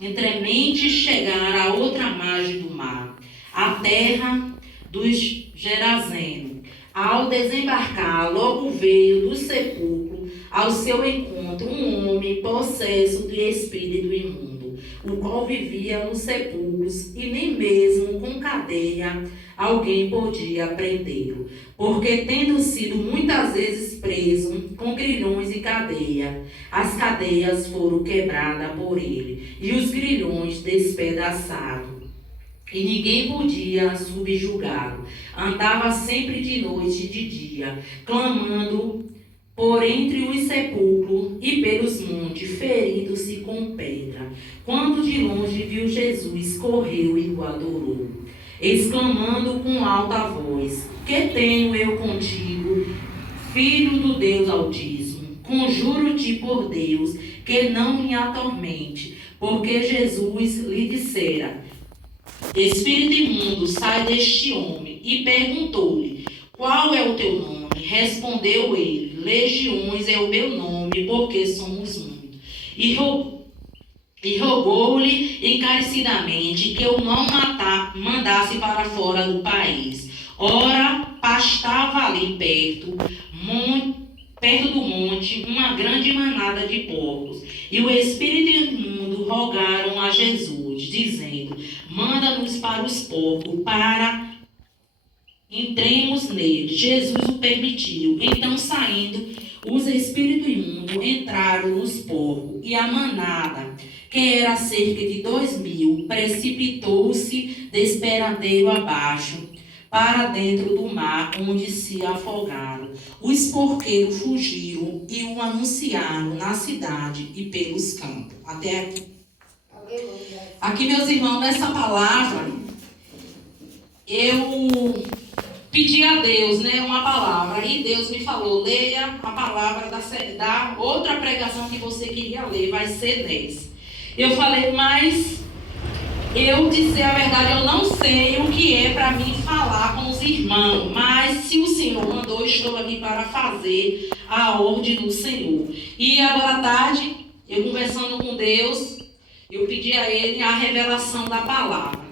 entremente chegar à outra margem do mar, a terra dos Gerazenos. Ao desembarcar, logo veio do sepulcro ao seu encontro um homem possesso de espírito imundo, o qual vivia nos sepulcros, e nem mesmo com cadeia alguém podia prendê-lo, porque tendo sido muitas vezes preso com grilhões e cadeia, as cadeias foram quebradas por ele, e os grilhões despedaçados. E ninguém podia subjugá-lo. Andava sempre de noite e de dia, clamando por entre os sepulcros e pelos montes, ferindo-se com pedra. Quando de longe viu Jesus, correu e o adorou, exclamando com alta voz: Que tenho eu contigo, Filho do Deus Altíssimo? Conjuro-te por Deus, que não me atormente. Porque Jesus lhe dissera: Espírito imundo, sai deste homem. E perguntou-lhe: Qual é o teu nome? Respondeu ele: Legiões é o meu nome, porque somos muitos. E rogou-lhe encarecidamente que o não mandasse para fora do país. Ora, pastava ali perto do monte, uma grande manada de porcos. E o espírito imundo rogaram a Jesus, dizendo: Manda-nos para os porcos, para entremos neles. Jesus o permitiu. Então, saindo, os espíritos imundos entraram nos porcos, e a manada, que era cerca de 2.000, precipitou-se desperandeiro abaixo, para dentro do mar, onde se afogaram. Os porqueiros fugiram e o anunciaram na cidade e pelos campos. Até aqui. Aqui, meus irmãos, nessa palavra, eu pedi a Deus, uma palavra, e Deus me falou: leia a palavra da outra pregação que você queria ler, vai ser nessa. Eu falei, mas eu dizer a verdade, eu não sei o que é para mim falar com os irmãos, mas se o Senhor mandou, eu estou aqui para fazer a ordem do Senhor. E agora à tarde, eu conversando com Deus, eu pedi a Ele a revelação da palavra.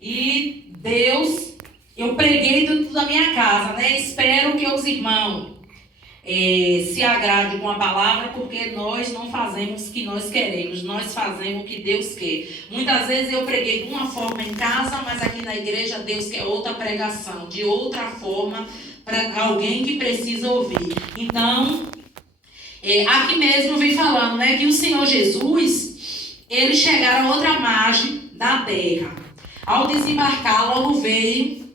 E Deus, eu preguei dentro da minha casa, Espero que os irmãos se agradem com a palavra, porque nós não fazemos o que nós queremos, nós fazemos o que Deus quer. Muitas vezes eu preguei de uma forma em casa, mas aqui na igreja Deus quer outra pregação, de outra forma, para alguém que precisa ouvir. Então, aqui mesmo vem falando, que o Senhor Jesus, ele chegaram a outra margem da terra. Ao desembarcar, logo veio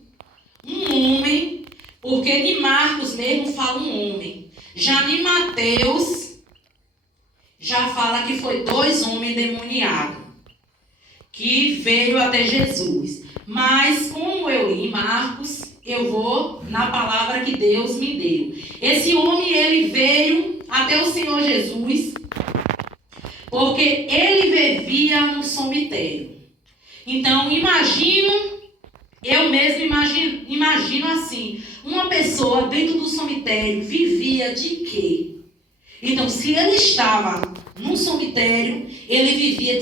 um homem, porque em Marcos mesmo fala um homem. Já em Mateus, já fala que foi 2 homens endemoniados, que veio até Jesus. Mas, como eu li em Marcos, eu vou na palavra que Deus me deu. Esse homem, ele veio até o Senhor Jesus, porque ele vivia no cemitério. Então, eu mesmo imagino assim, uma pessoa dentro do cemitério vivia de quê? Então, se ele estava num cemitério, ele vivia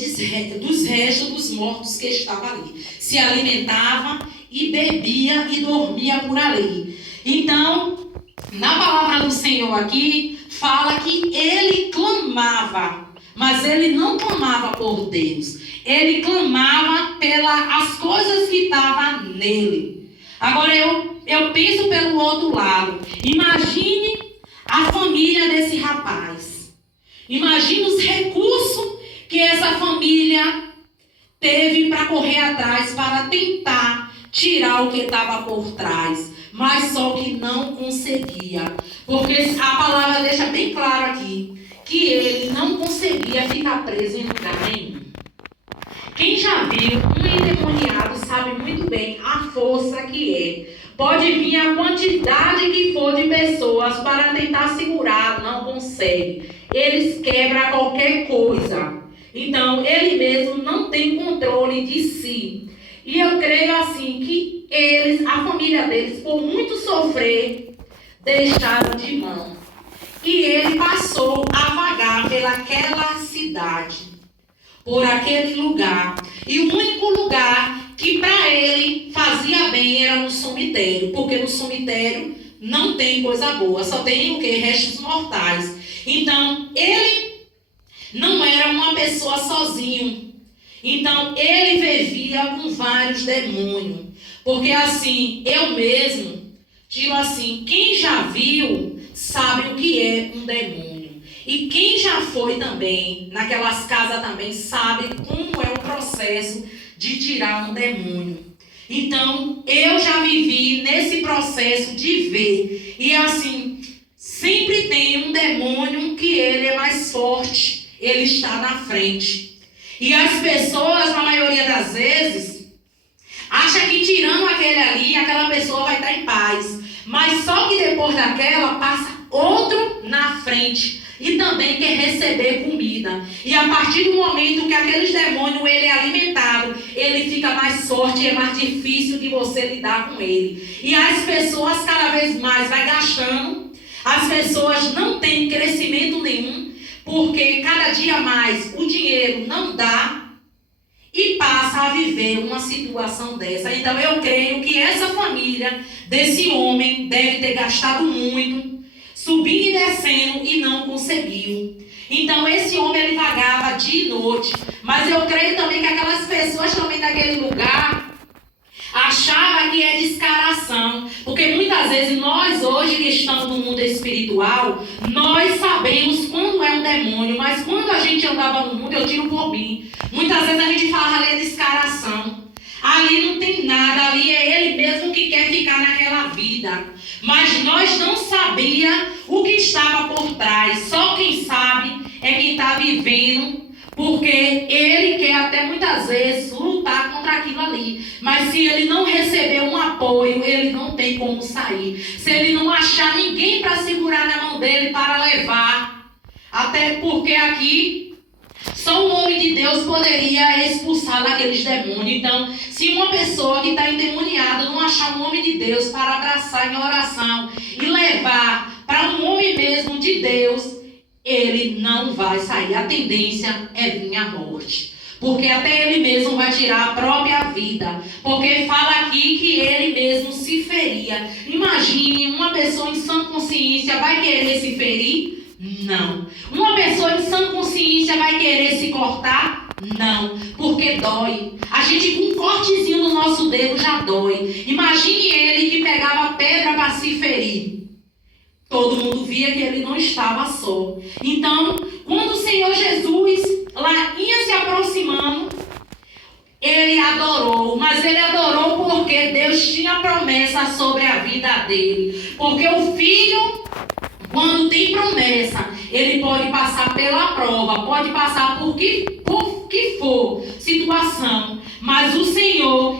dos restos dos mortos que estavam ali. Se alimentava e bebia e dormia por ali. Então, na palavra do Senhor aqui, fala que ele clamava, mas ele não clamava por Deus. Ele clamava pelas coisas que estavam nele. Agora eu penso pelo outro lado. Imagine a família desse rapaz. Imagine os recursos que essa família teve para correr atrás, para tentar tirar o que estava por trás. Mas só que não conseguia. Porque a palavra deixa bem claro aqui que ele não conseguia ficar preso em lugar nenhum. Quem já viu um endemoniado sabe muito bem a força que é. Pode vir a quantidade que for de pessoas para tentar segurar, não consegue. Eles quebram qualquer coisa. Então, ele mesmo não tem controle de si. E eu creio assim que a família deles, por muito sofrer, deixaram de mão. E ele passou a vagar pela aquela cidade, por aquele lugar. E o único lugar que para ele fazia bem era no cemitério, porque no cemitério não tem coisa boa, só tem o que? Restos mortais. Então, ele não era uma pessoa sozinho. Então, ele vivia com vários demônios. Porque assim, eu mesmo, digo assim, quem já viu, sabe o que é um demônio. E quem já foi também, naquelas casas também, sabe como é o processo de tirar um demônio. Então, eu já vivi nesse processo de ver. E assim, sempre tem um demônio que ele é mais forte, ele está na frente. E as pessoas, na maioria das vezes, acham que tirando aquele ali, aquela pessoa vai estar em paz. Mas só que depois daquela, passa outro na frente. E também quer receber comida. E a partir do momento que aqueles demônios ele é alimentado, ele fica mais forte e é mais difícil de você lidar com ele. E as pessoas cada vez mais vai gastando. As pessoas não têm crescimento nenhum, porque cada dia mais o dinheiro não dá e passa a viver uma situação dessa. Então eu creio que essa família desse homem deve ter gastado muito, subindo e descendo e não conseguiu. Então esse homem ele vagava dia e noite. Mas eu creio também que aquelas pessoas também daquele lugar achavam que é descaração. Porque muitas vezes nós hoje que estamos no mundo espiritual, nós sabemos quando é um demônio. Mas quando a gente andava no mundo, eu tiro por mim, muitas vezes a gente fala ali é descaração. Ali não tem nada, ali é ele mesmo que quer ficar naquela vida. Mas nós não sabíamos o que estava por trás. Só quem sabe é quem está vivendo, porque ele quer até muitas vezes lutar contra aquilo ali. Mas se ele não receber um apoio, ele não tem como sair. Se ele não achar ninguém para segurar na mão dele para levar, até porque aqui só um homem de Deus poderia expulsar daqueles demônios. Então, se uma pessoa que está endemoniada não achar um homem de Deus para abraçar em oração e levar para um homem mesmo de Deus, ele não vai sair. A tendência é vir a morte. Porque até ele mesmo vai tirar a própria vida. Porque fala aqui que ele mesmo se feria. Imagine, uma pessoa em sã consciência vai querer se ferir? Não. Uma pessoa em sã consciência vai querer se cortar? Não, porque dói. A gente com um cortezinho no nosso dedo já dói. Imagine ele que pegava pedra para se ferir. Todo mundo via que ele não estava só. Então, quando o Senhor Jesus lá ia se aproximando, ele adorou. Mas ele adorou porque Deus tinha promessa sobre a vida dele. Porque o filho, quando tem promessa, ele pode passar pela prova, pode passar por que for situação, mas o Senhor